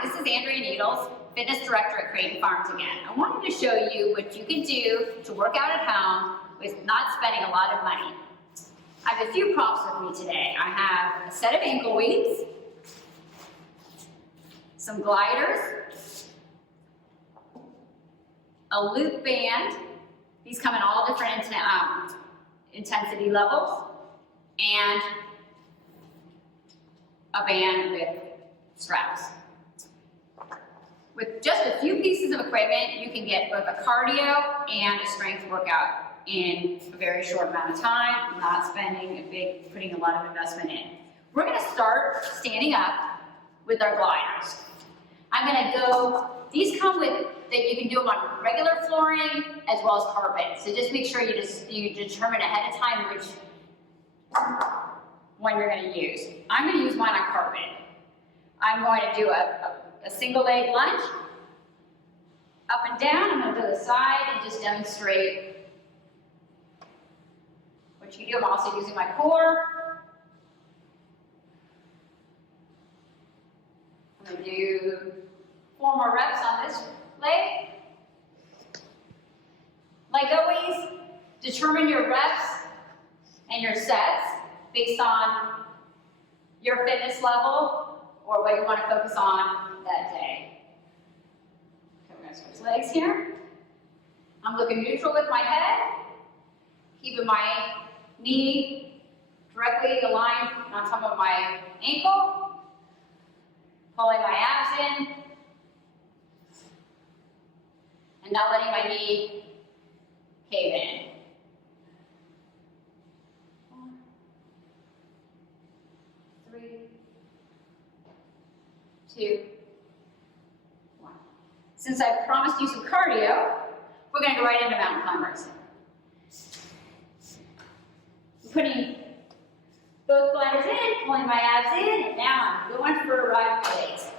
Hi, this is Andrea Needles, Fitness Director at Creighton Farms again. I wanted to show you what you can do to work out at home with not spending a lot of money. I have a few props with me today. I have a set of ankle weights, some gliders, a loop band. These come in all different intensity levels, and a band with straps. With just a few pieces of equipment, you can get both a cardio and a strength workout in a very short amount of time, not putting a lot of investment in. We're gonna start standing up with our gliders. These come with, that you can do them on regular flooring as well as carpet. So just make sure you determine ahead of time which one you're gonna use. I'm gonna use mine on carpet. I'm going to do a single leg lunge, up and down. I'm going to go to the side and just demonstrate what you do. I'm also using my core. I'm going to do 4 more reps on this leg. Like always, determine your reps and your sets based on your fitness level or what you want to focus on that day. Okay, we're going to switch legs here. I'm looking neutral with my head, keeping my knee directly aligned on top of my ankle, pulling my abs in, and not letting my knee cave in. 1, 3, 2, 1. Since I promised you some cardio, we're going to go right into mountain climbers. I'm putting both gliders in, pulling my abs in, and now I'm going for a ride with my legs.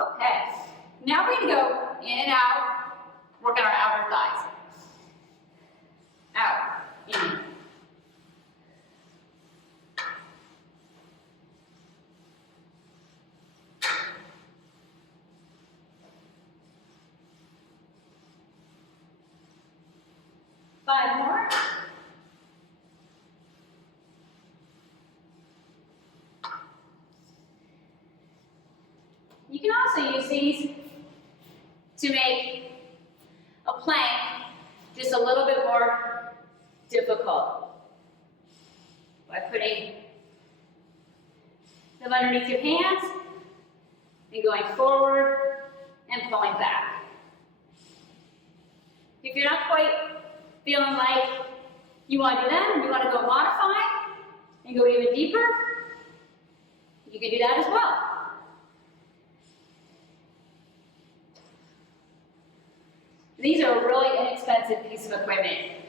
Okay, now we're going to go in and out, working our outer thighs. Out, in. Five more. You can also use these to make a plank just a little bit more difficult by putting them underneath your hands and going forward and pulling back. If you're not quite feeling like you want to do that and you want to go modify and go even deeper, you can do that as well. These are a really inexpensive piece of equipment.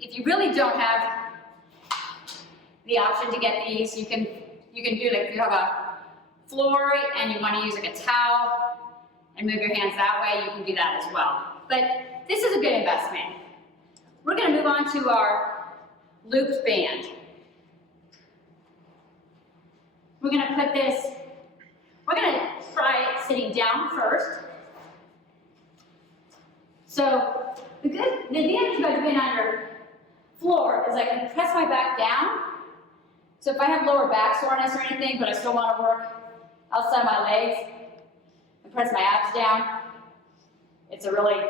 If you really don't have the option to get these, you can do like if you have a floor and you want to use like a towel and move your hands that way, you can do that as well. But this is a good investment. We're going to move on to our looped band. We're going to try it sitting down first. So the advantage about being on your floor is I can press my back down. So if I have lower back soreness or anything, but I still want to work outside my legs and press my abs down, it's a really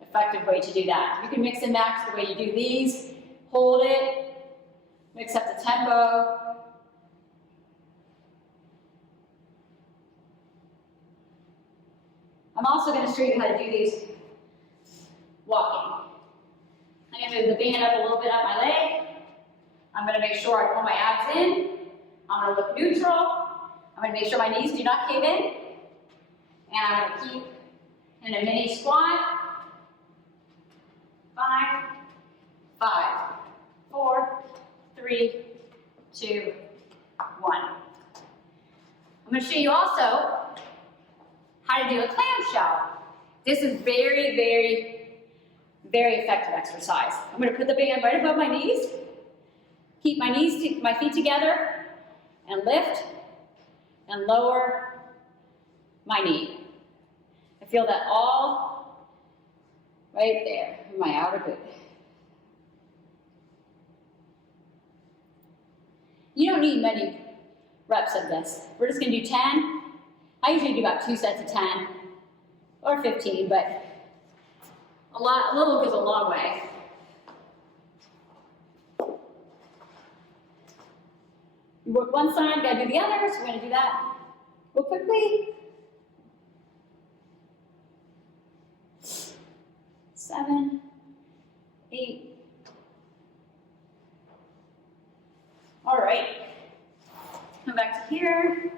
effective way to do that. You can mix and match the way you do these, hold it, mix up the tempo. I'm also going to show you how to do these walking. I'm going to move the band up a little bit up my leg. I'm going to make sure I pull my abs in. I'm going to look neutral. I'm going to make sure my knees do not cave in. And I'm going to keep in a mini squat. 5, 5, 4, 3, 2, 1. I'm going to show you also how to do a clamshell. This is very, very, very effective exercise. I'm going to put the band right above my knees, keep my feet together, and lift and lower my knee. I feel that all right there in my outer glute. You don't need many reps of this. We're just going to do 10. I usually do about 2 sets of 10 or 15, but a little goes a long way. You work one side, gotta do the other, so we're gonna do that real quickly. 7, 8. All right. Come back to here.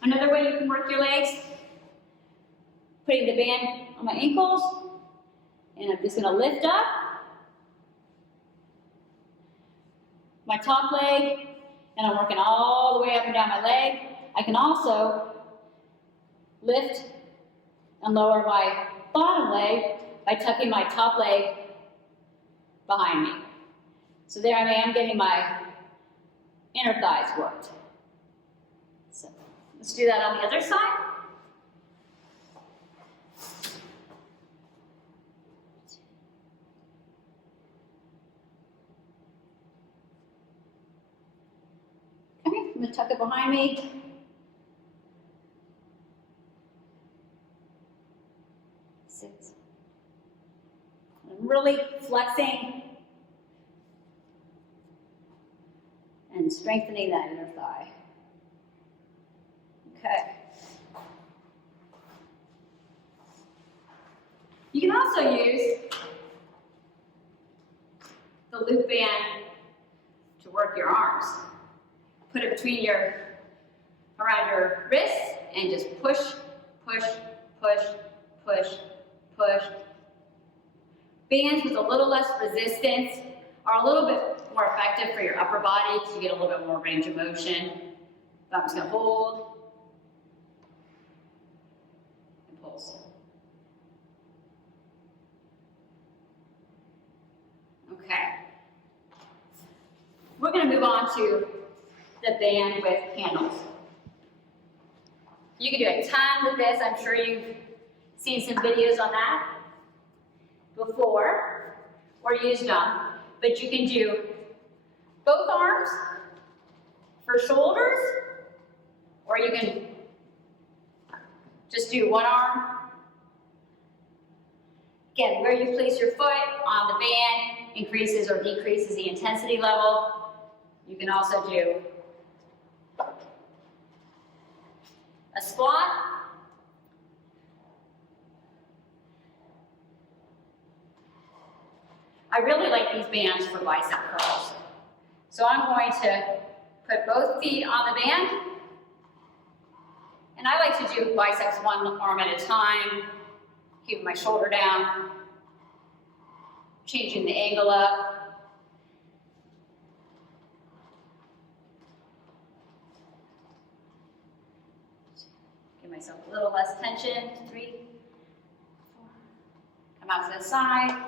Another way you can work your legs, putting the band on my ankles, and I'm just gonna lift up my top leg, and I'm working all the way up and down my leg. I can also lift and lower my bottom leg by tucking my top leg behind me. So there I am getting my inner thighs worked. So let's do that on the other side. Okay, I'm going to tuck it behind me. Six. I'm really flexing and strengthening that inner thigh. Okay. You can also use the loop band to work your arms. Put it around your wrists and just push, push, push, push, push. Bands with a little less resistance are a little bit more effective for your upper body because you get a little bit more range of motion. So I'm just going to hold and pulse. Okay. We're going to move on to the band with handles. You can do a ton with this. I'm sure you've seen some videos on that before or used them. But you can do both arms for shoulders, or you can just do one arm. Again, where you place your foot on the band increases or decreases the intensity level. You can also do a squat. I really like these bands for bicep curls. So I'm going to put both feet on the band. And I like to do biceps one arm at a time, keeping my shoulder down, changing the angle up. Give myself a little less tension. 3, 4. Come out to the side.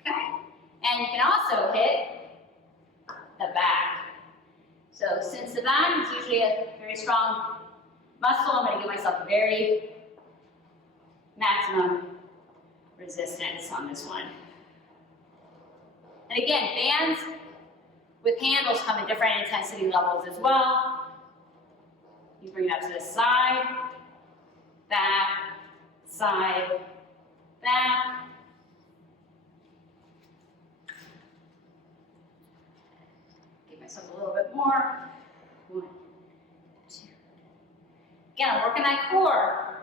Okay. And you can also hit the back. So since the back is usually a very strong muscle, I'm going to give myself very maximum resistance on this one. And again, bands with handles come in different intensity levels as well. You bring it up to the side, back, side, back. Give myself a little bit more. 1, 2. Again, I'm working that core,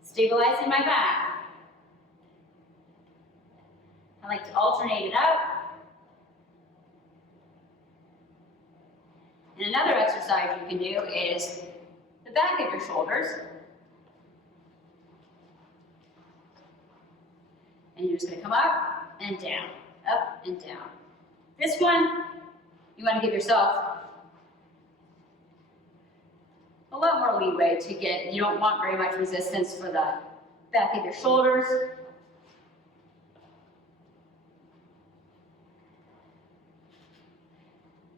stabilizing my back. I like to alternate it out. And another exercise you can do is the back of your shoulders. And you're just going to come up and down, up and down. This one, you want to give yourself a lot more leeway to get, you don't want very much resistance for the back of your shoulders.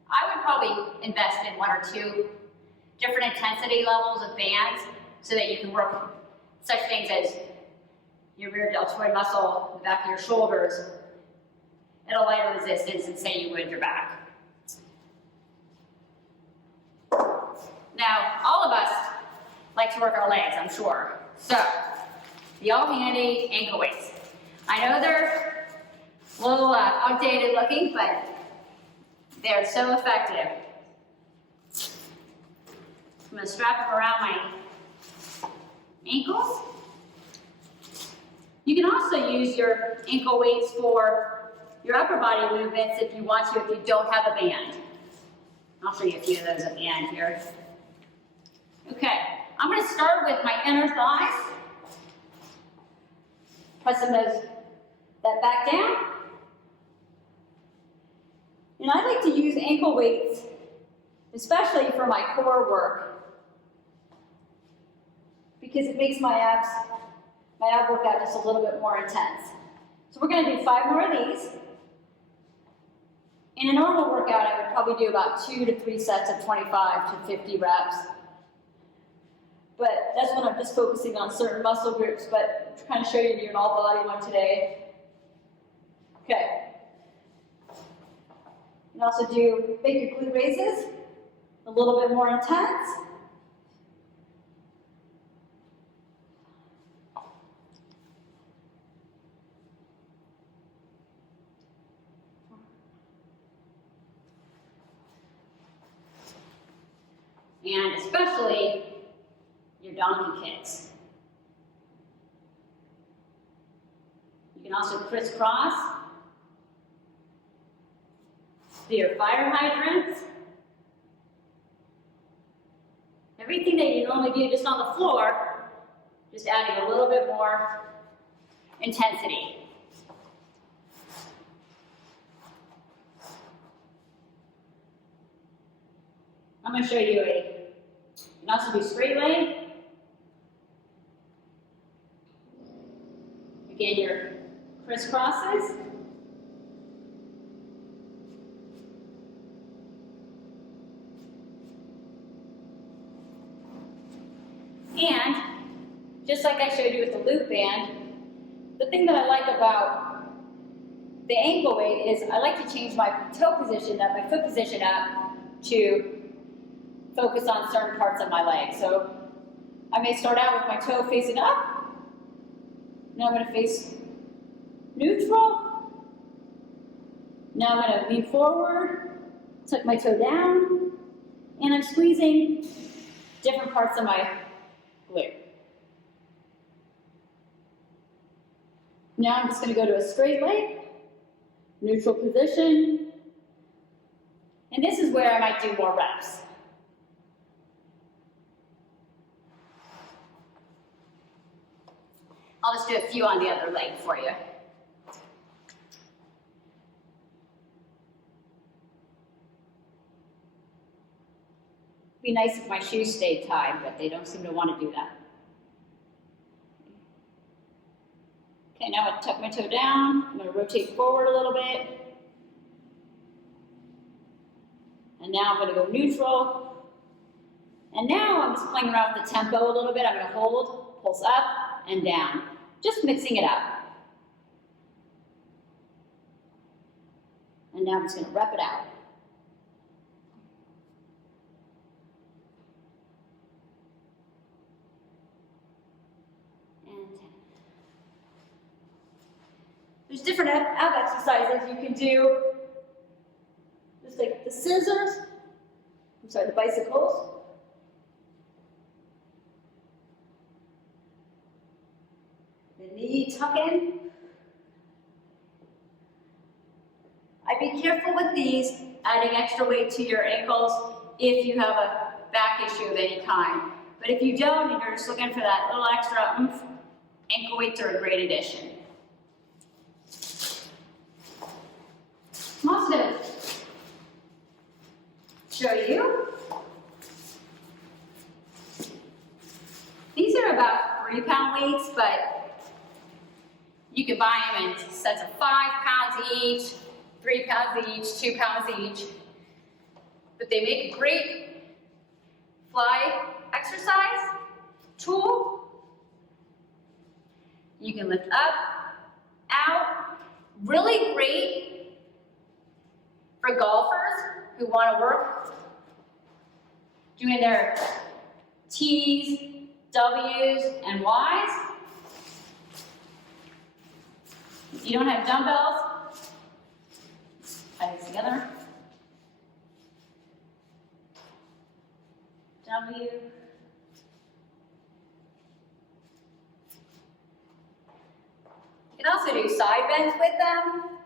I would probably invest in 1 or 2 different intensity levels of bands so that you can work such things as your rear deltoid muscle, the back of your shoulders, at a lighter resistance than say you would your back. Now, all of us like to work our legs, I'm sure. So, the all handy ankle weights. I know they're a little outdated looking, but they're so effective. I'm going to strap them around my ankles. You can also use your ankle weights for your upper body movements if you want to, if you don't have a band. I'll show you a few of those at the end here. Okay, I'm going to start with my inner thighs. Pressing that back down. And I like to use ankle weights, especially for my core work, because it makes my ab workout just a little bit more intense. So we're going to do 5 more of these. In a normal workout, I would probably do about 2 to 3 sets of 25 to 50 reps. But that's when I'm just focusing on certain muscle groups, but I'm trying to show you an all body one today. Okay. You can also make your glute raises a little bit more intense. And especially your donkey kicks. You can also crisscross. Do your fire hydrants. Everything that you normally do just on the floor, just adding a little bit more intensity. I'm going to show you you can also do straight leg. Again, your crisscrosses. And just like I showed you with the loop band, the thing that I like about the ankle weight is I like to change my toe position up, my foot position up to focus on certain parts of my leg. So I may start out with my toe facing up. Now I'm going to face neutral. Now I'm going to lean forward, tuck my toe down, and I'm squeezing different parts of my glute. Now I'm just going to go to a straight leg, neutral position, and this is where I might do more reps. I'll just do a few on the other leg for you. It'd be nice if my shoes stayed tied, but they don't seem to want to do that. Okay, now I tuck my toe down. I'm going to rotate forward a little bit. And now I'm going to go neutral. And now I'm just playing around with the tempo a little bit. I'm going to hold, pulse up and down. Just mixing it up. And now I'm just going to rep it out. And 10. There's different ab exercises you can do. Just like the scissors. The bicycles. The knee tuck in. I'd be careful with these, adding extra weight to your ankles if you have a back issue of any kind. But if you don't and you're just looking for that little extra oomph, ankle weights are a great addition. I'm also going to show you. These are about 3-pound weights, but you can buy them in sets of 5 pounds each, 3 pounds each, 2 pounds each. But they make a great fly exercise tool. You can lift up, out. Really great for golfers who want to work doing their T's, W's, and Y's. If you don't have dumbbells, tie these together. W. You can also do side bends with them.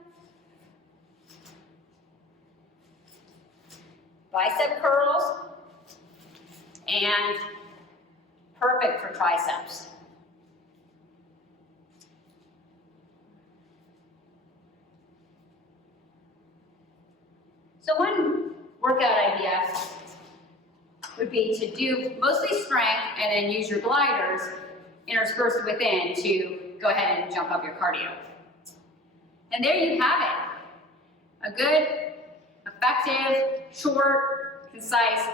Bicep curls. And perfect for triceps. So one workout idea would be to do mostly strength and then use your gliders interspersed within to go ahead and jump up your cardio. And there you have it. A good, effective, short, concise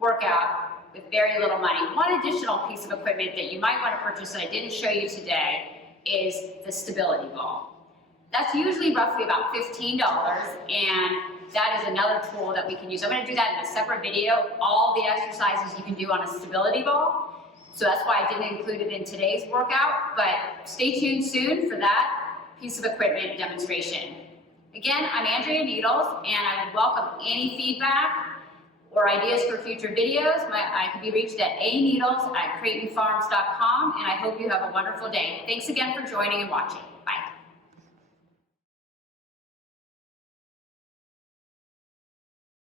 workout with very little money. One additional piece of equipment that you might want to purchase that I didn't show you today is the stability ball. That's usually roughly about $15, and that is another tool that we can use. I'm going to do that in a separate video, all the exercises you can do on a stability ball. So that's why I didn't include it in today's workout, but stay tuned soon for that piece of equipment demonstration. Again, I'm Andrea Needles, and I would welcome any feedback or ideas for future videos. I can be reached at aneedles@creightonfarms.com, and I hope you have a wonderful day. Thanks again for joining and watching.